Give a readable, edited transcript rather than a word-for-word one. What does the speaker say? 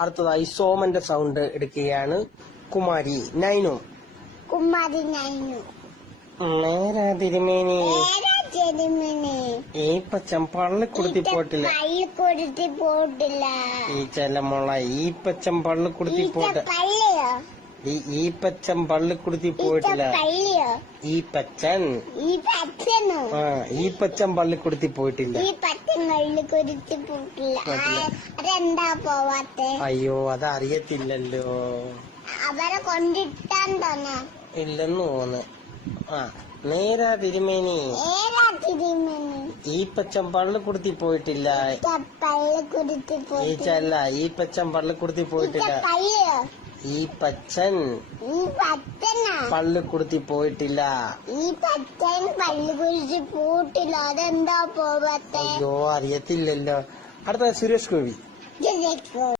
അടുത്തതായി സോമന്റെ സൗണ്ട് എടുക്കുകയാണ്. കുമാരി നൈനു. കുമാരി നൈനു. നേരാ തിരുമേനി. ചെരുമേനി. ഈ പച്ചൻ പള്ളിക്കുടുത്തി പോട്ടില്ല. പള്ളിക്കുടുത്തി പോട്ടില്ല. ഈ ചെല്ലമുള്ള ഈ പച്ചൻ പള്ളിക്കുടുത്തി പോട്ട്. ഈ പച്ചൻ പള്ളിക്കുടുത്തി പോയിട്ടില്ല. ഈ പച്ചൻ ഈ പച്ചൻ പള്ളിക്കുടുത്തി പോയിട്ടില്ല. ഈ പച്ചൻ പള്ളിക്കുടുത്തി പോയിട്ടില്ല. അതെന്താ പോവാത്തെ? അയ്യോ അതറിയത്തില്ലല്ലോ. അവരെ കൊണ്ടിട്ടാൻ തന്നെ ഇല്ലെന്ന് തോന്നുന്നു. നേരാ തിരുമേനി. ഈ പച്ചൻ പള്ളിക്കുടുത്തി പോയിട്ടില്ല. പള്ളിക്കുടുത്തി ഈ ചെല്ല ഈ പച്ചൻ പള്ളിക്കുടുത്തി പോയിട്ടില്ല. ഈ പച്ചൻ പള്ളിക്കുടുത്തി പോയിട്ടില്ല. ഈ പച്ചൻ പള്ളിക്കുടുത്തി പോയിട്ടില്ല. അതെന്താ പോവാത്തെ? അയ്യോ അറിയത്തില്ലല്ലോ. അടുത്ത സുരേഷ് ഗോപി.